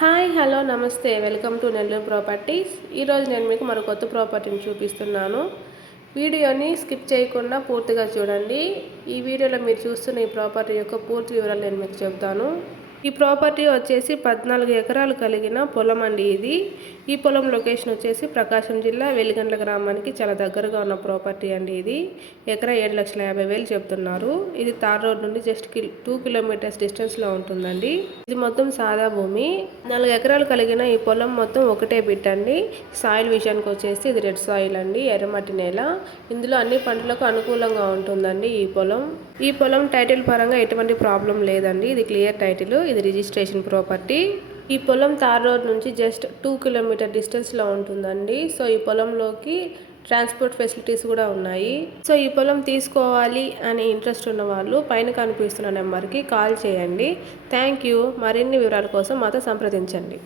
Hi hello నమస్తే welcome to Nellore properties. ఈరోజు నేను మీకు మరో కొత్త ప్రాపర్టీని చూపిస్తున్నాను. వీడియోని స్కిప్ చేయకుండా పూర్తిగా చూడండి. ఈ వీడియోలో మీరు చూస్తున్న ఈ ప్రాపర్టీ యొక్క పూర్తి వివరాలు నేను మీకు చెప్తాను. ఈ ప్రాపర్టీ వచ్చేసి 14 ఎకరాలు కలిగిన పొలం అండి. ఈ పొలం లొకేషన్ వచ్చేసి ప్రకాశం జిల్లా వెలిగండ్ల గ్రామానికి చాలా దగ్గరగా ఉన్న ప్రాపర్టీ అండి. ఇది ఎకరా 7,50,000 చెప్తున్నారు. ఇది తార్ రోడ్ నుండి జస్ట్ 2 కిలోమీటర్స్ డిస్టెన్స్లో ఉంటుందండి. ఇది మొత్తం సాదా భూమి. 4 ఎకరాలు కలిగిన ఈ పొలం మొత్తం ఒకటే బిట్ అండి. సాయిల్ విషయానికి వచ్చేసి ఇది రెడ్ సాయిల్ అండి, ఎర్రమట్టి నేల. ఇందులో అన్ని పంటలకు అనుకూలంగా ఉంటుందండి ఈ పొలం టైటిల్ పరంగా ఎటువంటి ప్రాబ్లం లేదండి. ఇది క్లియర్ టైటిల్, ఇది రిజిస్ట్రేషన్ ప్రాపర్టీ. ఈ పొలం తార్ రోడ్ నుంచి జస్ట్ 2 కిలోమీటర్ డిస్టెన్స్లో ఉంటుందండి. సో ఈ పొలంలోకి ట్రాన్స్పోర్ట్ ఫెసిలిటీస్ కూడా ఉన్నాయి. సో ఈ పొలం తీసుకోవాలి అని ఇంట్రెస్ట్ ఉన్న వాళ్ళు పైన కనిపిస్తున్న నెంబర్కి కాల్ చేయండి. Thank you. మరిన్ని వివరాల కోసం మాతో సంప్రదించండి.